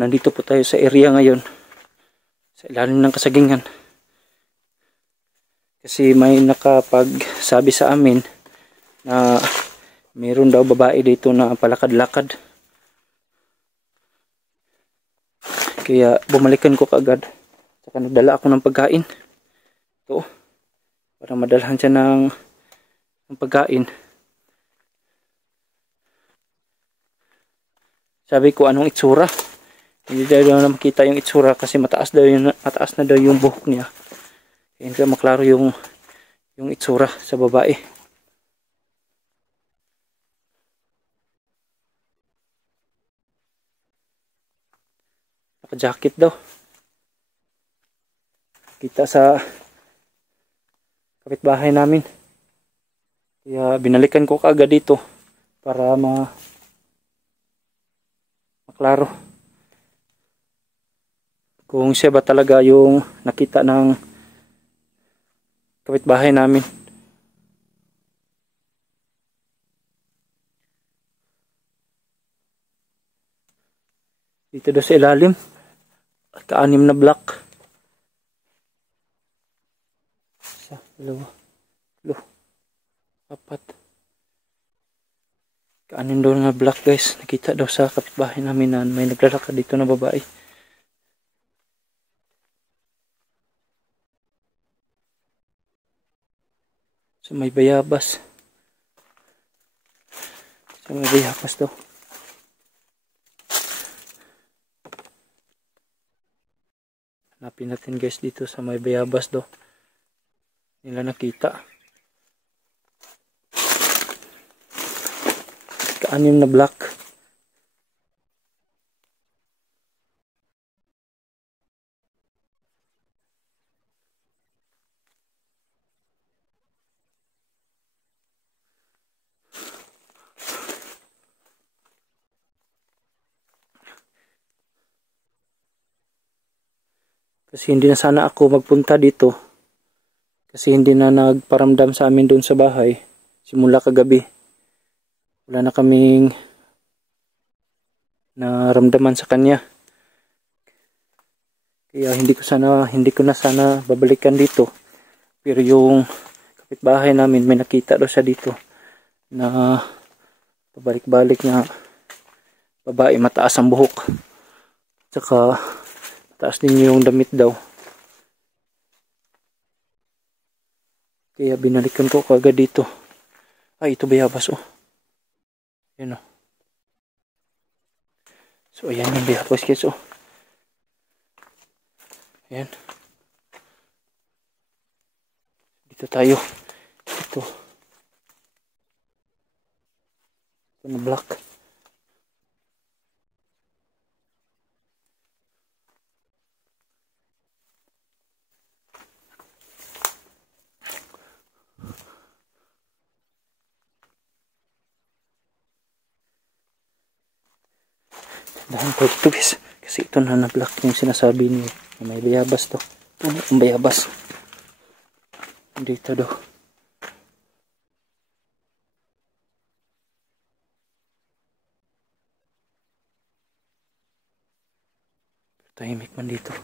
nandito po tayo sa area ngayon, sa ilalim ng kasagingan. Kasi may nakapagsabi sa amin na mayroon daw babae dito na palakad-lakad. Kaya bumalikan ko kaagad. Saka nagdala ako ng pagkain. Ito, para madalhan siya ng pagkain. Sabi ko, anong itsura? Hindi daw na makita yung itsura kasi mataas na daw yung buhok niya. Kaya hindi maklaro yung itsura sa babae. Naka-jacket daw. Kita sa kapitbahay namin. Kaya binalikan ko kaagad dito para maklaro kung siya ba talaga yung nakita ng kapitbahay namin. Dito daw sa ilalim, ka-anim na block. Isa, dalawa, apat. Ka-anim daw na block guys. Nakita daw sa kapitbahay namin na may naglalakad dito na babae. So may bayabas. Daw. Hanapin natin guys dito sa may bayabas daw. Nila nakita. Ka-anim na block. Kasi hindi na sana ako magpunta dito. Kasi hindi na nagparamdam sa amin doon sa bahay. Simula kagabi. Wala na kaming naramdaman sa kanya. Kaya hindi ko na sana babalikan dito. Pero yung kapitbahay namin may nakita daw siya dito na pabalik-balik na babae, mataas ang buhok. Tsaka taas din yung damit daw. Kaya binalikan ko kagad dito. Ay, ito bayabas oh. Yan oh. So ayan yung bayabas guys oh. Ayan. Dito tayo. Ito. Ito na block. Dahan po ito guys. Kasi ito na na-block yung sinasabi niyo. May bayabas to. Ito ang bayabas. Dito daw. Tahimik man dito.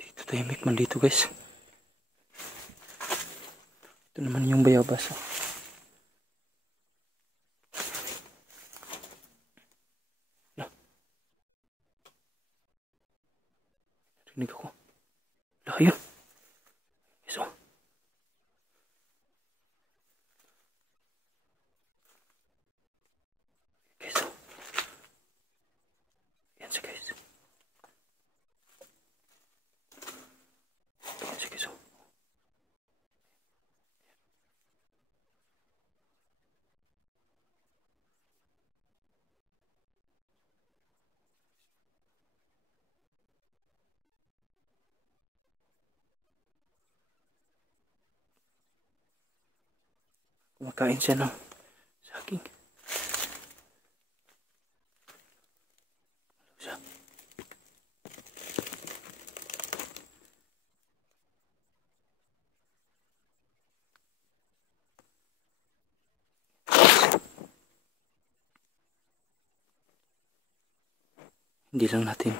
Dito tahimik man dito guys. Ito naman yung bayabas. Rinig ako. Ayun. So. Okay, so. Yan siya guys. Yan siya guys. Kumakain siya ng saging. Siya. Hindi lang natin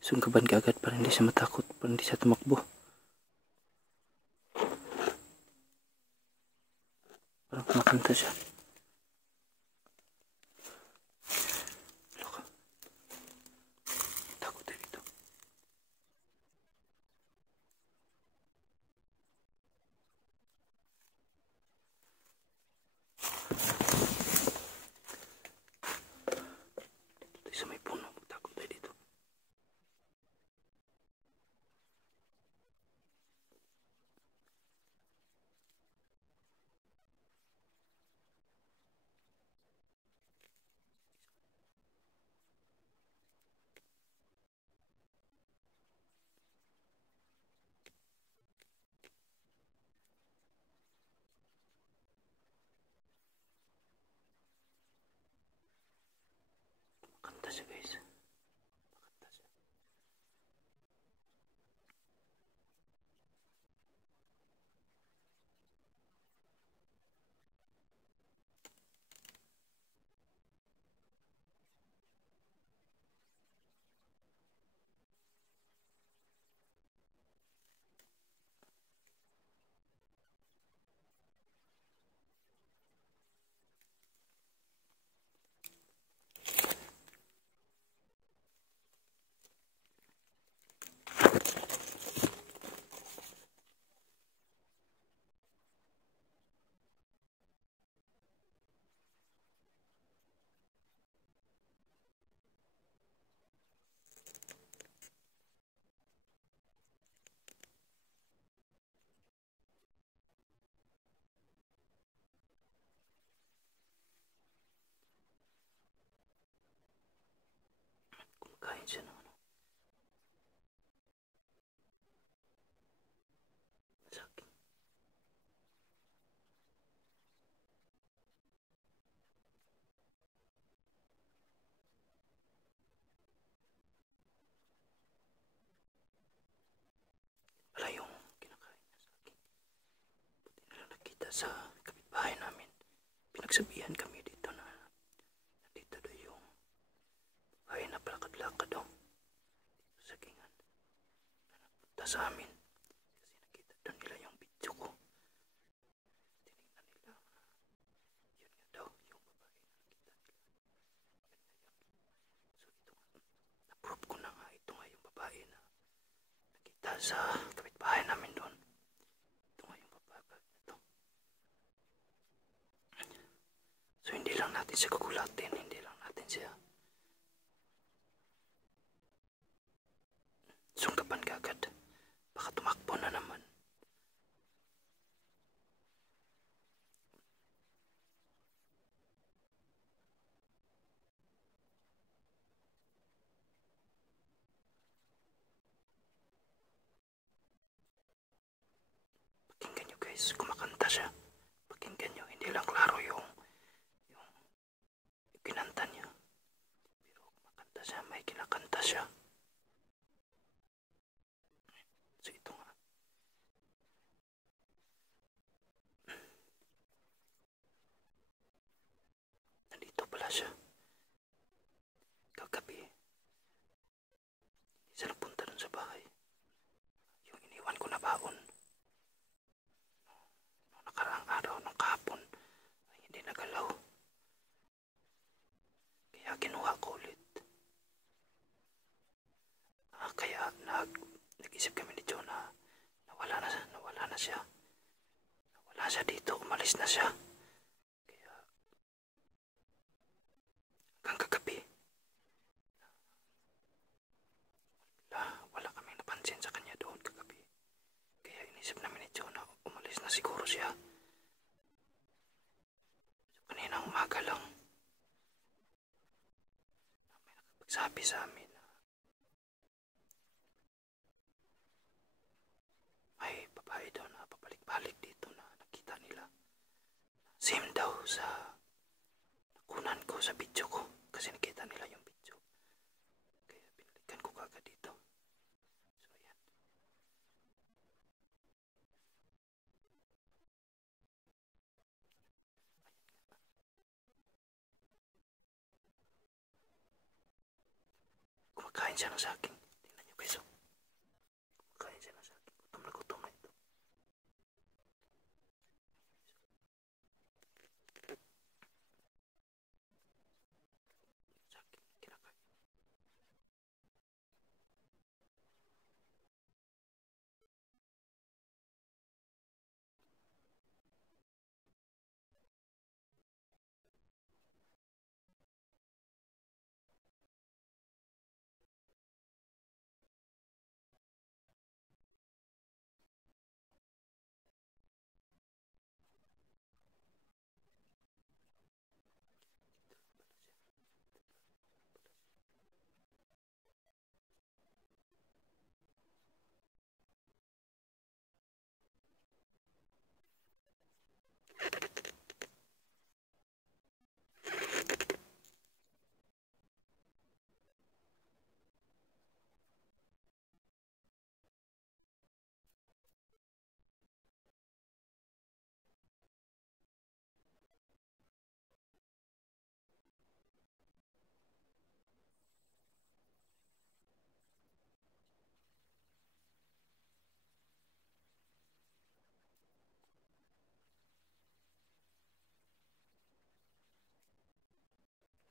sunggaban kaagad para hindi siya matakot, para hindi siya tumakbo. Parang kumakanta siya. Loka. Takot tayo dito. Dito sa may puno. Takot tayo dito. Kanta siya guys. Kanta siya. Kumakain siya ng saging. Wala yung kinakain niya saging. Buti nila nakita sa kapitbahay namin. Pinagsabihan kami dito na nandito daw yung bahay na palakad-lakad daw. Sagingan. Na napunta sa amin. Kasi nakita doon nila yung video ko. Tinignan nila. Yun nga daw yung babae na nakita nila. So ito nga. Na-prove ko na nga ito nga yung babae na nakita sa kapitbahay namin doon. Ito nga yung babae ito. So hindi lang natin siya gugulatin, hindi lang natin siya sunggaban kaagad. Baka tumakbo na naman. Pakinggan nyo guys, kumakanta siya. Pakinggan nyo, hindi lang klaro yung kinanta niya. Pero kumakanta siya, may kinakanta siya. So ito nga. Nandito pala siya. Kagabi, hindi siya nagpunta dun sa bahay. Yung iniwan ko na baon. Nung nakaraang araw, nung kahapon, ay hindi nagalaw. Kaya kinuha ko ulit. Kaya nag-isip kami ni Joe na nawala na siya. Nawala siya dito, umalis na siya. Kaya hanggang kagabi, wala kaming napansin sa kanya doon kagabi. Kaya inisip namin ni Joe na umalis na siguro siya. So kaninang umaga lang, may nakapagsabi sa amin na may babae daw na pabalik-balik dito na nakita nila. Same daw sa nakunan ko sa video ko. Kasi nakita nila yung video. Kaya binalikan ko kagad dito. So, ayan. Kumakain siya ng saging. Tingnan nyo guys. Kumakain siya ng saging. Gutom na ito. Saging kinakain.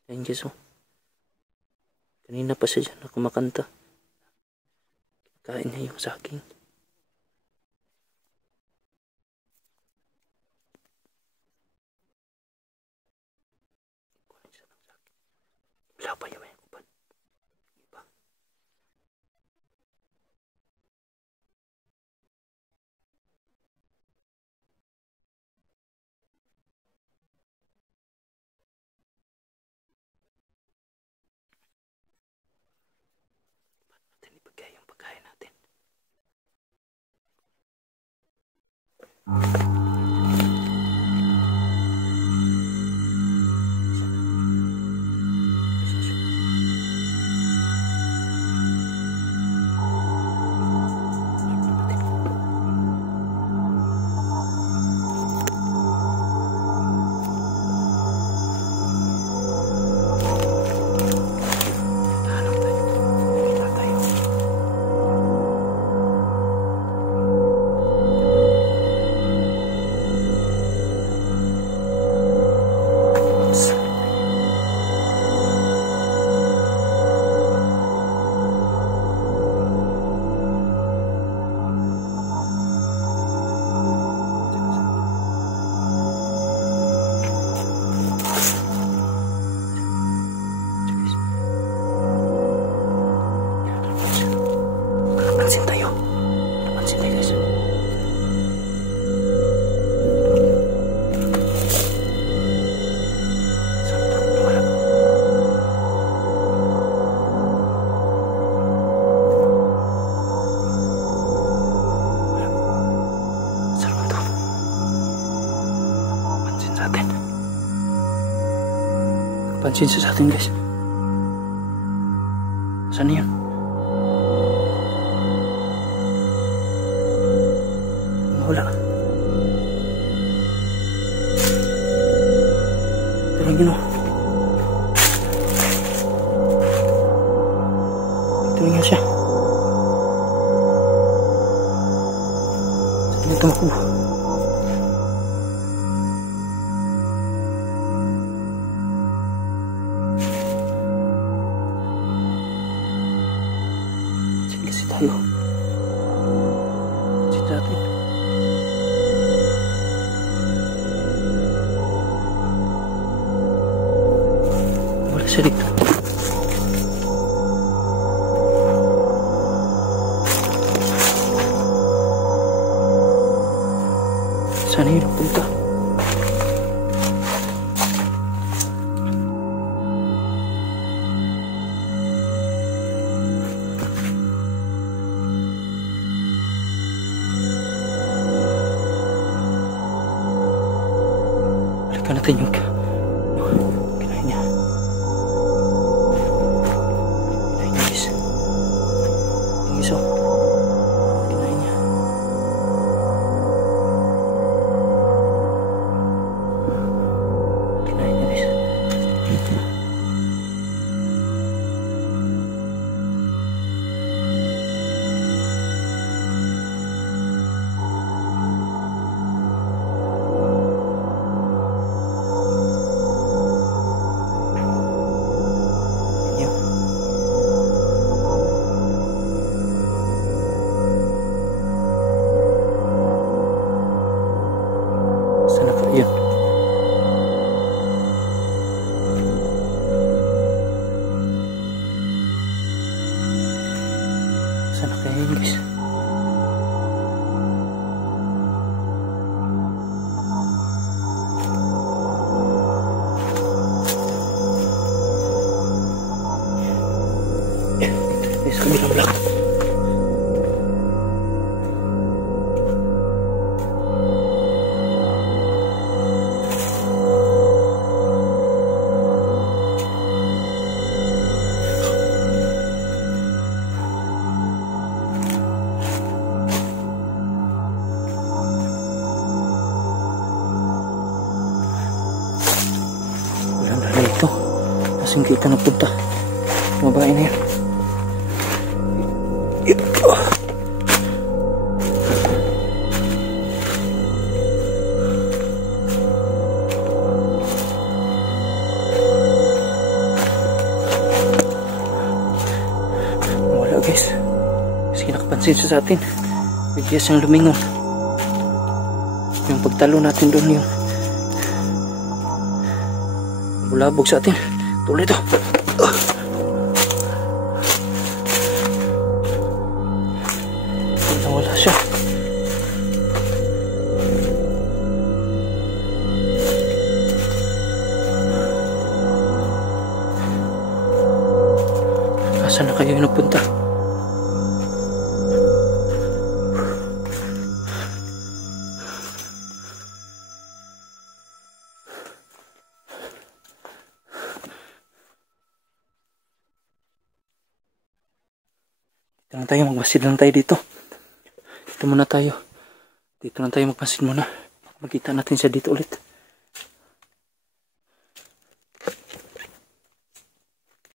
Ayan guys, oh. Kanina pa siya dyan na kumakanta. Kain niya yung saging. Kuhain siya ng saging. Wala pa yung may kuban. Iba. Natin ibigay yung pagkain natin. Pansin tayo. Pansin tayo guys. Wala. Sarap ito. Pansin sa atin. Pansin sa atin guys. Saan yun? Wala. Tingnan nyo. Tingnan siya. Saan yung tumakbo? Saan kasi tayo? Saan natin? Siya dito. Saan yung punta? natin yung kinain niya. Kinain niya guys. Yung iso. Kinain niya. Kinain niya guys. Sana ka yun. Sana kaya yun guys. Guys, kabilang block. Ito, kasing kita nagpunta. Mabae na yan. Wala guys. Kasi nakapansin siya sa atin. Bigyan siyang lumingon. Yung pagtalo natin doon yung bulabog sa atin. Tuloy ito. Wala siya. Asan na kayo nagpunta? Dito lang tayo, magmasid lang tayo dito. Dito muna tayo. Dito lang tayo magmasid muna. Magkita natin siya dito ulit.